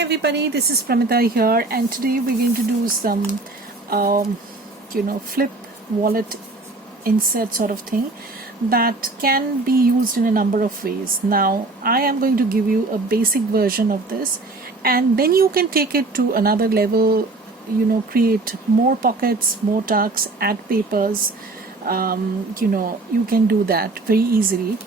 everybody, this is Pramita here, and today we're going to do some flip wallet insert sort of thing that can be used in a number of ways. Now I am going to give you a basic version of this, and then you can take it to another level, create more pockets, more tucks, add papers. You can do that very easily.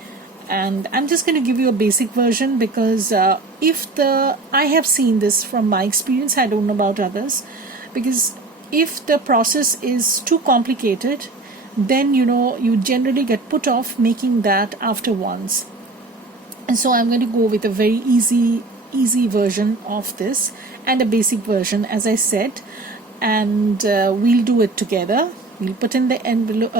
And I'm just going to give you a basic version because I have seen this from my experience. I don't know about others, because if the process is too complicated, then you generally get put off making that after once. And so I'm going to go with a very easy version of this and a basic version, as I said, and we'll do it together. We'll put in the envelope,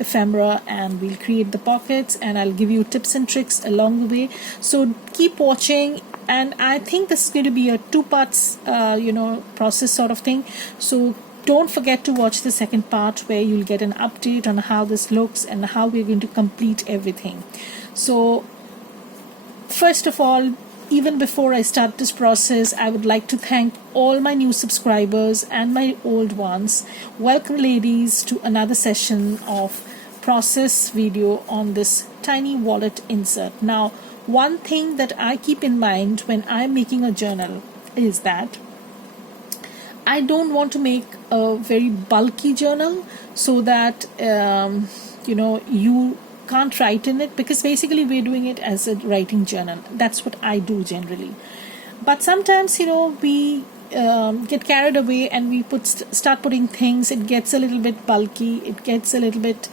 ephemera, and we'll create the pockets, and I'll give you tips and tricks along the way. So keep watching, and I think this is going to be a 2 parts process sort of thing. So don't forget to watch the second part, where you'll get an update on how this looks and how we're going to complete everything. So first of all, even before I start this process, I would like to thank all my new subscribers and my old ones. Welcome, ladies, to another session of process video on this tiny wallet insert. Now, one thing that I keep in mind when I'm making a journal is that I don't want to make a very bulky journal so that you can't write in it, because basically we're doing it as a writing journal. That's what I do generally. But sometimes we get carried away and we start putting things. It gets a little bit bulky, it gets a little bit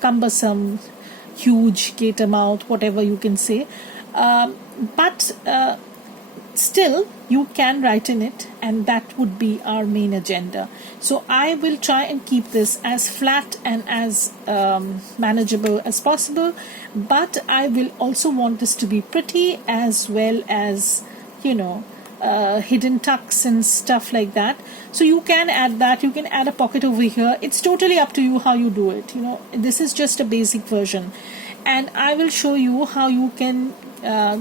cumbersome, huge, gator mouth, whatever you can say, but still you can write in it, and that would be our main agenda. So I will try and keep this as flat and as manageable as possible, but I will also want this to be pretty, as well as hidden tucks and stuff like that. So you can add that, you can add a pocket over here. It's totally up to you how you do it. This is just a basic version, and I will show you how you can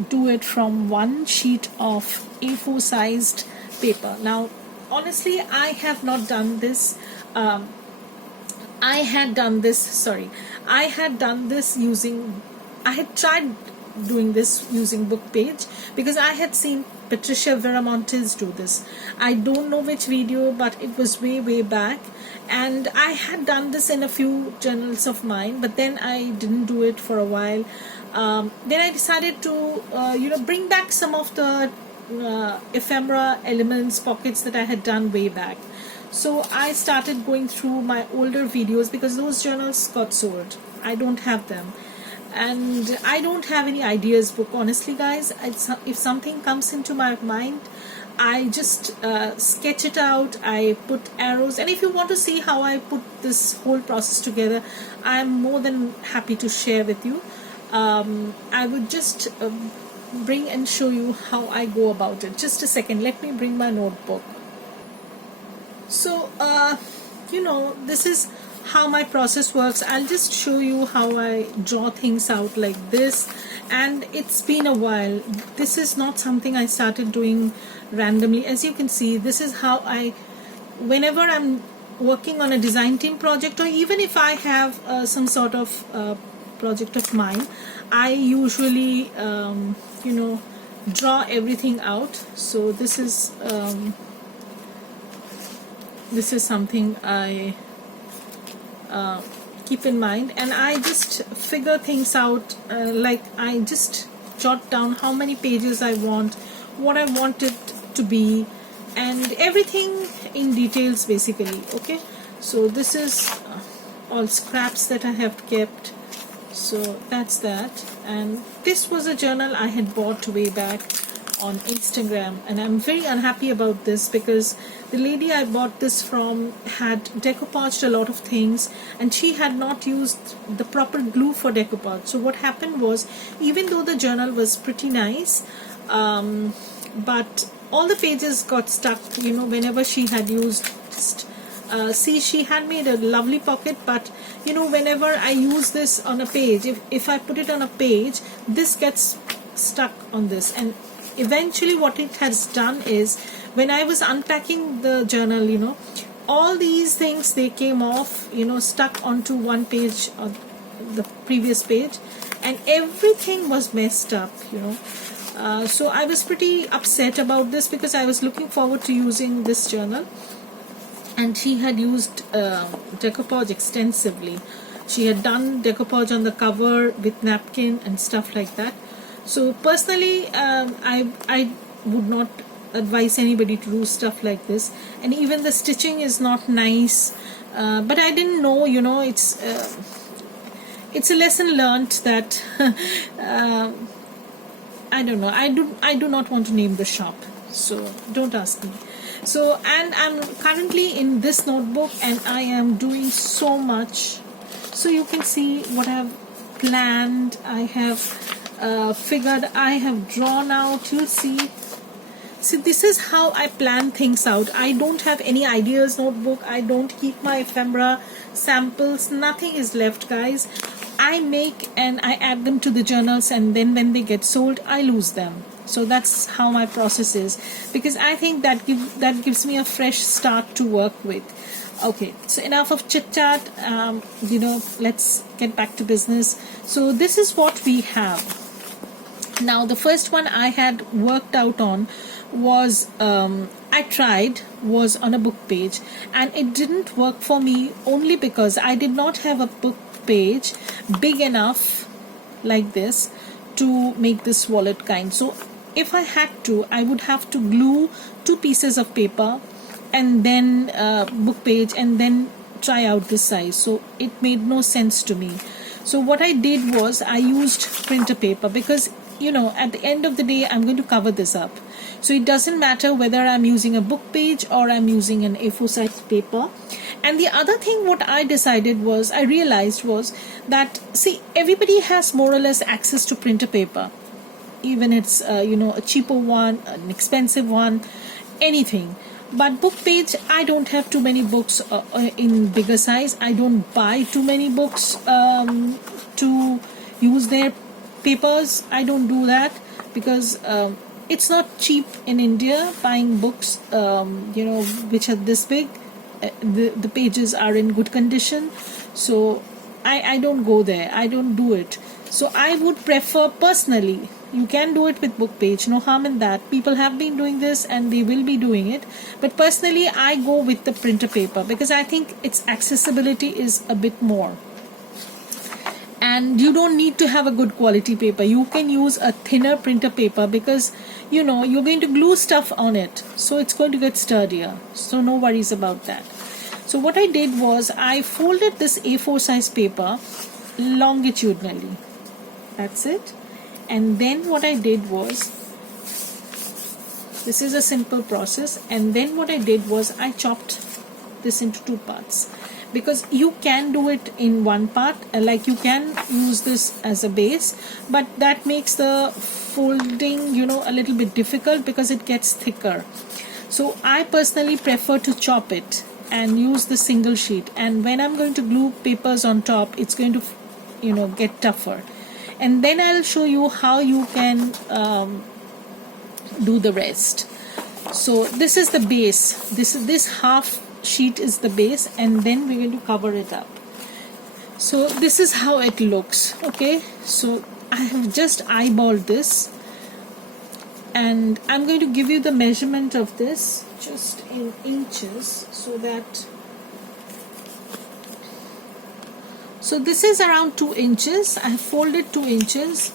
do it from one sheet of A4 sized paper. Now honestly, I have not done this. I had tried doing this using book page, because I had seen Patricia Veramontes do this. I don't know which video, but it was way back, and I had done this in a few journals of mine, but then I didn't do it for a while. Then I decided to bring back some of the ephemera elements, pockets that I had done way back. So I started going through my older videos, because those journals got sold. I don't have them, and I don't have any ideas book, honestly, guys. If something comes into my mind, I just sketch it out, I put arrows, and if you want to see how I put this whole process together, I'm more than happy to share with you. I would just bring and show you how I go about it. Just a second, let me bring my notebook. So this is how my process works. I'll just show you how I draw things out like this, and it's been a while. This is not something I started doing randomly. As you can see, this is how whenever I'm working on a design team project, or even if I have some sort of project of mine, I usually draw everything out. So this is something I keep in mind, and I just figure things out. Like I just jot down how many pages I want, what I want it to be, and everything in details basically. Okay, so this is all scraps that I have kept. So that's that. And this was a journal I had bought way back on Instagram, and I'm very unhappy about this, because the lady I bought this from had decoupaged a lot of things, and she had not used the proper glue for decoupage. So what happened was, even though the journal was pretty nice, but all the pages got stuck whenever she had used. See, she had made a lovely pocket, but whenever I use this on a page, if I put it on a page, this gets stuck on this, and eventually what it has done is, when I was unpacking the journal, you know, all these things, they came off, you know, stuck onto one page or the previous page, and everything was messed up, you know. So I was pretty upset about this, because I was looking forward to using this journal, and she had used decoupage extensively. She had done decoupage on the cover with napkin and stuff like that. So personally, I would not advise anybody to do stuff like this, and even the stitching is not nice. But I didn't know, you know, it's a lesson learned that I don't know. I do not want to name the shop, so don't ask me. So, and I'm currently in this notebook, and I am doing so much. So you can see what I've planned. I have figured. I have drawn out. You see. See, this is how I plan things out. I don't have any ideas notebook. I don't keep my ephemera samples. Nothing is left, guys. I make and I add them to the journals, and then when they get sold, I lose them. So that's how my process is, because I think that gives me a fresh start to work with. Okay, so enough of chit chat. You know, let's get back to business. So this is what we have. Now, the first one I had worked out on was was on a book page, and it didn't work for me only because I did not have a book page big enough like this to make this wallet kind. So if I had to, I would have to glue 2 pieces of paper and then book page, and then try out this size. So it made no sense to me. So what I did was I used printer paper, because, you know, at the end of the day, I'm going to cover this up. So it doesn't matter whether I'm using a book page or I'm using an A4 size paper. And the other thing what I decided was, I realized was that, see, everybody has more or less access to printer paper. Even it's, you know, a cheaper one, an expensive one, anything. But book page, I don't have too many books in bigger size. I don't buy too many books to use their papers. I don't do that because it's not cheap in India buying books, you know, which are this big. The pages are in good condition. So I don't go there. I don't do it. So I would prefer personally, you can do it with book page, no harm in that. People have been doing this and they will be doing it. But personally, I go with the printer paper because I think its accessibility is a bit more. And you don't need to have a good quality paper. You can use a thinner printer paper because, you know, you're going to glue stuff on it. So it's going to get sturdier. So no worries about that. So what I did was I folded this A4 size paper longitudinally. That's it. And then what I did was, this is a simple process, and then what I did was I chopped this into 2 parts, because you can do it in one part, like you can use this as a base, but that makes the folding, you know, a little bit difficult because it gets thicker. So I personally prefer to chop it and use the single sheet, and when I'm going to glue papers on top, it's going to, you know, get tougher. And then I'll show you how you can do the rest. So this is the base. This half sheet is the base, and then we're going to cover it up. So this is how it looks. Okay, so I have just eyeballed this, and I'm going to give you the measurement of this just in inches, so that. So this is around 2 inches. I have folded 2 inches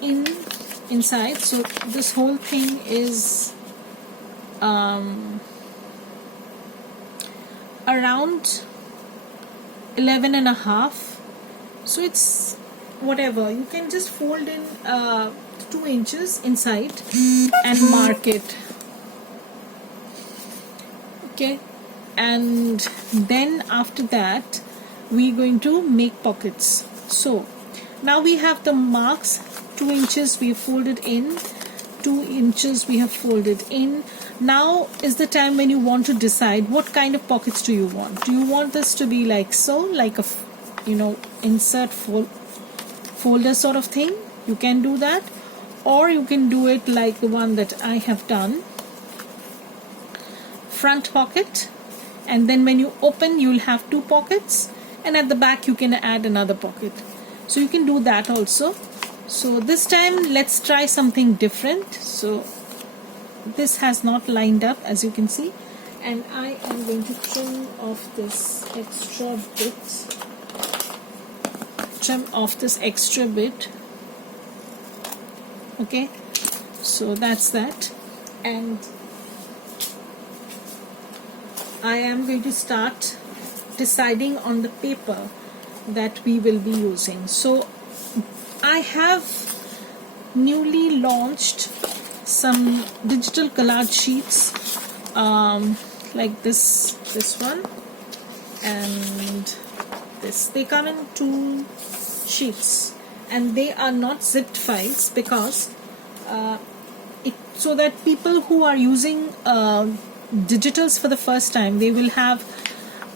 inside. So this whole thing is around 11 and a half. So it's whatever. You can just fold in 2 inches inside and mark it. Okay. And then after that, we're going to make pockets. So now we have the marks. 2 inches we folded in, 2 inches we have folded in. Now is the time when you want to decide what kind of pockets do you want. Do you want this to be like so, like a, you know, insert folder sort of thing? You can do that. or you can do it like the one that I have done, front pocket, and then when you open you'll have 2 pockets, and at the back you can add another pocket. So you can do that also. So this time let's try something different. So this has not lined up, as you can see, and I am going to trim off this extra bit. Okay, so that's that, and I am going to start deciding on the paper that we will be using. So I have newly launched some digital collage sheets, like this one and this. They come in 2 sheets, and they are not zipped files, because so that people who are using digitals for the first time, they will have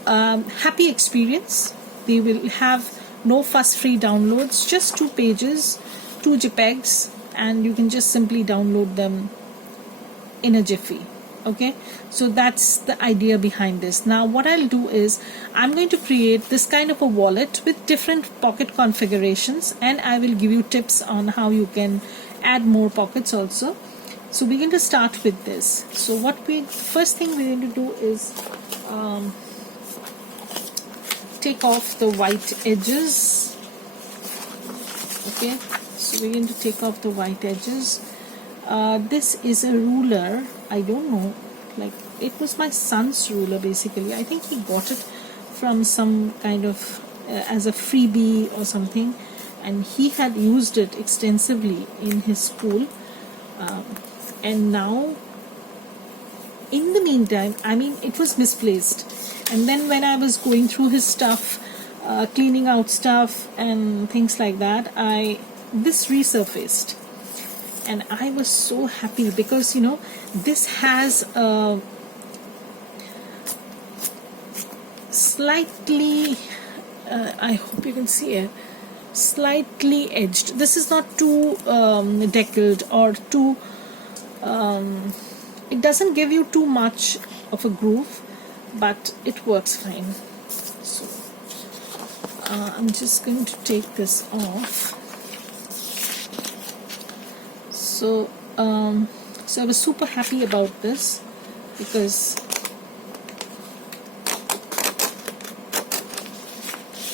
happy experience. They will have no fuss-free downloads, just 2 pages, 2 JPEGs, and you can just simply download them in a jiffy. Okay, so that's the idea behind this. Now what I'll do is I'm going to create this kind of a wallet with different pocket configurations, and I will give you tips on how you can add more pockets also. So we're going to start with this. So first thing we're going to do is take off the white edges. Okay, so we're going to take off the white edges. This is a ruler. I don't know, like it was my son's ruler basically. I think he got it from some kind of as a freebie or something, and he had used it extensively in his school, and now in the meantime, I mean, it was misplaced, and then when I was going through his stuff, cleaning out stuff and things like that, this resurfaced. And I was so happy, because this has a slightly I hope you can see it, slightly edged. This is not too deckled or too it doesn't give you too much of a groove, but it works fine. So I'm just going to take this off. So I was super happy about this, because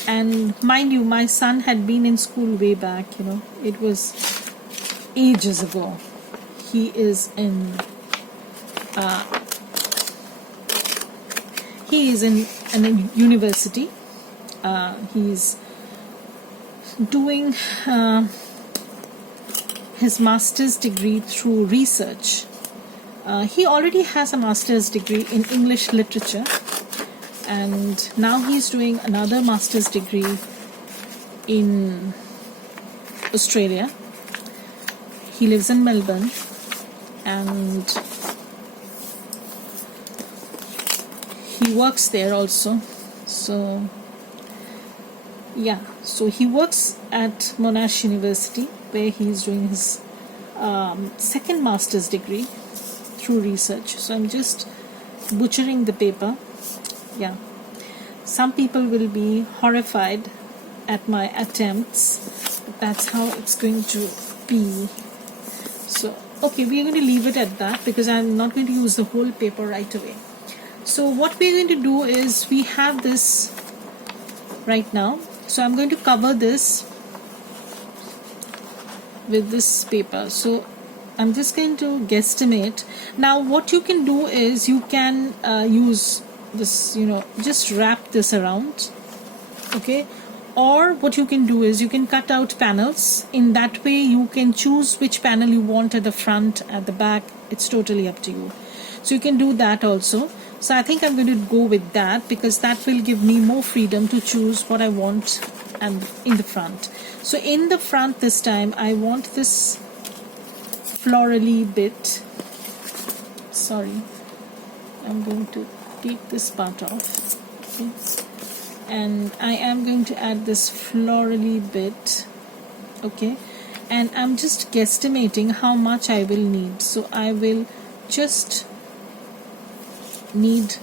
and mind you, my son had been in school way back, it was ages ago. He is in a university. He's doing his master's degree through research. He already has a master's degree in English literature, and now he's doing another master's degree in Australia. He lives in Melbourne, and he works there also. So yeah, so he works at Monash University, where he's doing his second master's degree through research. So I'm just butchering the paper. Yeah, some people will be horrified at my attempts, but that's how it's going to be. So okay, we're going to leave it at that, because I'm not going to use the whole paper right away. So what we're going to do is, we have this right now, so I'm going to cover this with this paper. So I'm just going to guesstimate. Now what you can do is, you can use this, just wrap this around, okay, or what you can do is, you can cut out panels. In that way you can choose which panel you want at the front, at the back. It's totally up to you. So you can do that also. So I think I'm going to go with that, because that will give me more freedom to choose what I want and in the front. So in the front this time, I want this florally bit. Sorry, I'm going to take this part off, okay, and I am going to add this florally bit, okay, and I'm just guesstimating how much I will need. So I will just need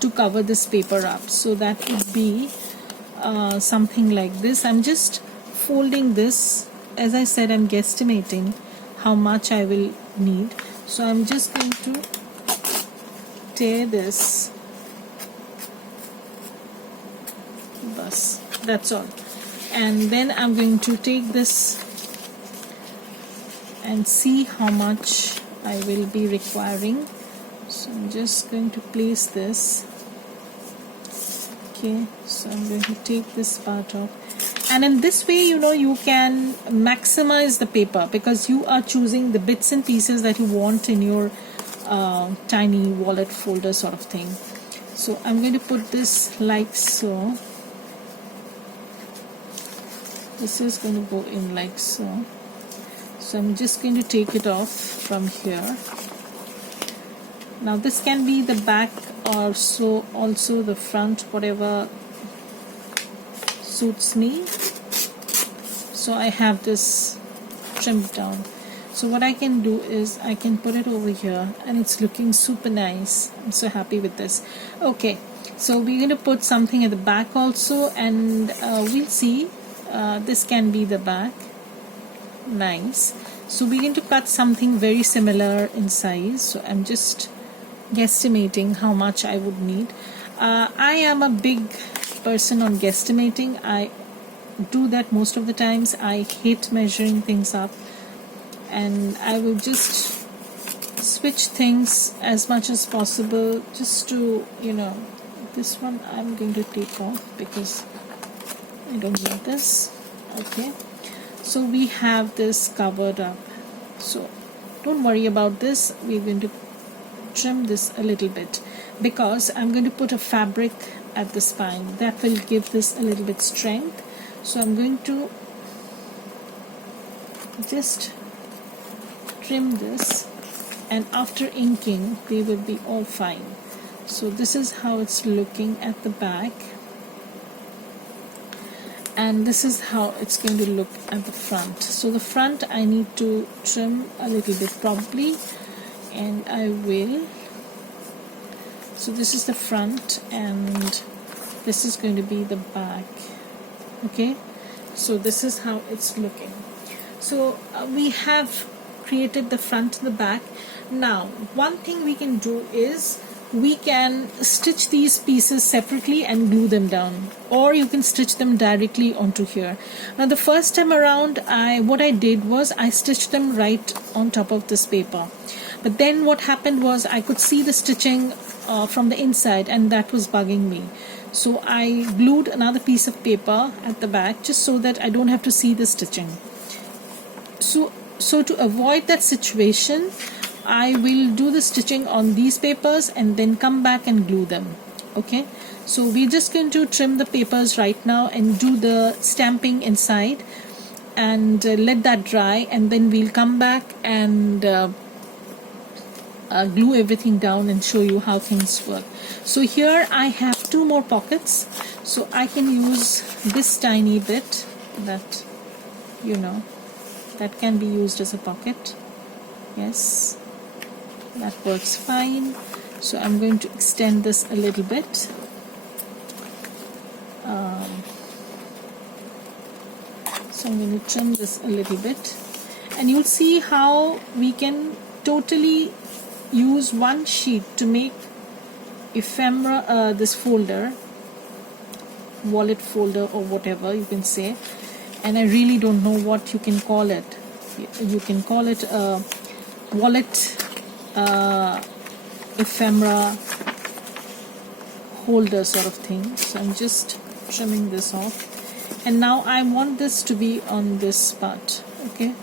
to cover this paper up, so that would be something like this. I'm just folding this. As I said, I'm guesstimating how much I will need, so I'm just going to tear this. Bus, that's all. And then I'm going to take this and see how much I will be requiring. So I'm just going to place this. Okay, so I'm going to take this part off, and in this way, you know, you can maximize the paper because you are choosing the bits and pieces that you want in your tiny wallet folder sort of thing. So I'm going to put this like so. This is going to go in like so. So I'm just going to take it off from here. Now this can be the back or so, also the front, whatever suits me. So I have this trimmed down. So what I can do is I can put it over here, and it's looking super nice. I'm so happy with this. Okay, so we're going to put something at the back also, and we'll see. This can be the back. Nice. So we're going to cut something very similar in size. So I'm just guesstimating how much I would need. I am a big person on guesstimating. I do that most of the times. I hate measuring things up, and I will just switch things as much as possible just to, you know, this one I'm going to take off because I don't need this. Okay, so we have this covered up, so don't worry about this. We're going to trim this a little bit because I'm going to put a fabric at the spine that will give this a little bit strength. So I'm going to just trim this, and after inking they will be all fine. So this is how it's looking at the back, and this is how it's going to look at the front. So the front I need to trim a little bit probably, and I will. So this is the front, and this is going to be the back. Okay, so this is how it's looking. So we have created the front and the back. Now one thing we can do is we can stitch these pieces separately and glue them down, or you can stitch them directly onto here. Now the first time around, what I did was I stitched them right on top of this paper, but then what happened was I could see the stitching from the inside, and that was bugging me. So I glued another piece of paper at the back just so that I don't have to see the stitching. So to avoid that situation, I will do the stitching on these papers and then come back and glue them. Okay, so we're just going to trim the papers right now and do the stamping inside, and let that dry, and then we'll come back and glue everything down and show you how things work. So here I have 2 more pockets, so I can use this tiny bit that, you know, that can be used as a pocket. Yes, that works fine. So I'm going to extend this a little bit. So I'm going to trim this a little bit, and you'll see how we can totally use one sheet to make ephemera, this folder, wallet folder or whatever you can say, and I really don't know what you can call it. You can call it a wallet ephemera holder sort of thing. So I'm just trimming this off, and now I want this to be on this part. Okay,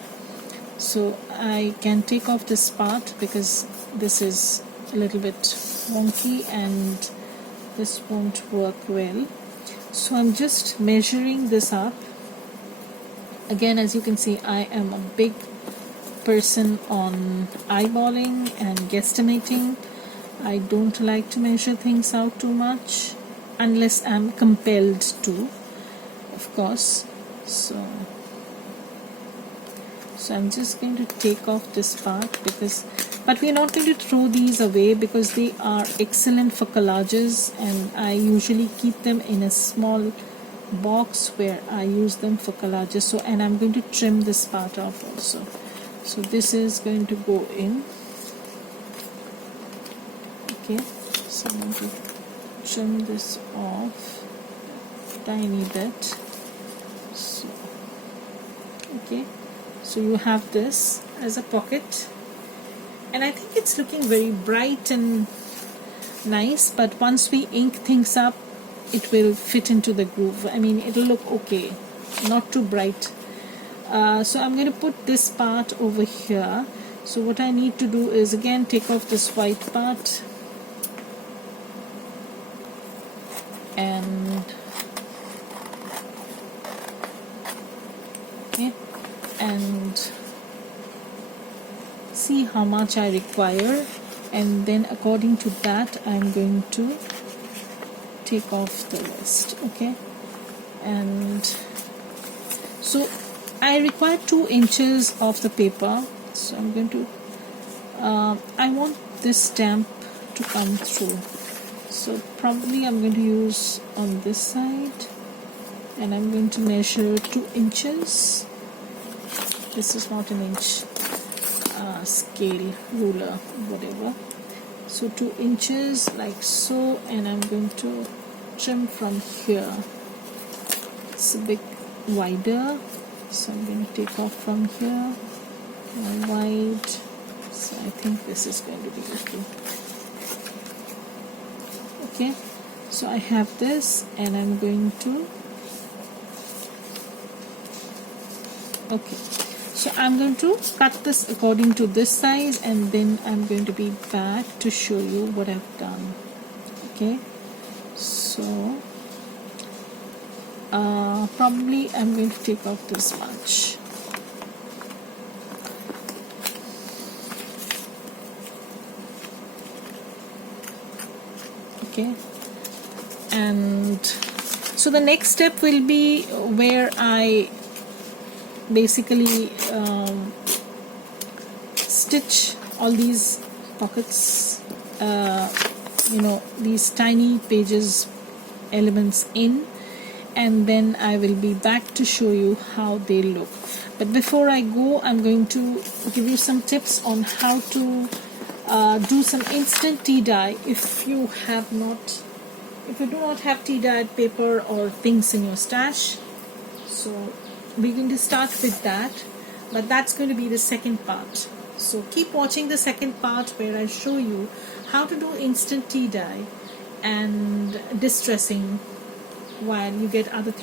so I can take off this part because this is a little bit wonky and this won't work well. So I'm just measuring this up. Again, as you can see, I am a big person on eyeballing and guesstimating. I don't like to measure things out too much unless I'm compelled to, of course. So So I'm just going to take off this part, but we're not going to throw these away because they are excellent for collages, and I usually keep them in a small box where I use them for collages. So, and I'm going to trim this part off also. So this is going to go in. Okay, so I'm going to trim this off tiny bit. So, okay, so you have this as a pocket, and I think it's looking very bright and nice, but once we ink things up, it will fit into the groove. I mean, it'll look okay, not too bright. So I'm going to put this part over here. So what I need to do is again take off this white part and okay, and see how much I require, and then according to that I'm going to take off the rest. Okay, and so I require 2 inches of the paper, so I'm going to I want this stamp to come through, so probably I'm going to use on this side, and I'm going to measure 2 inches. This is not an inch scale, ruler, whatever. So 2 inches like so, and I'm going to trim from here. It's a bit wider, so I'm going to take off from here wide. So I think this is going to be okay. Okay, so I have this, and I'm going to okay, so I'm going to cut this according to this size, and then I'm going to be back to show you what I've done. Okay, so probably I'm going to take off this much. Okay, and so the next step will be where I basically stitch all these pockets, you know, these tiny pages elements in, and then I will be back to show you how they look. But before I go, I'm going to give you some tips on how to do some instant tea dye if you do not have tea dyed paper or things in your stash. So we're going to start with that, but that's going to be the second part. So keep watching the second part where I show you how to do instant tea dye and distressing while you get other things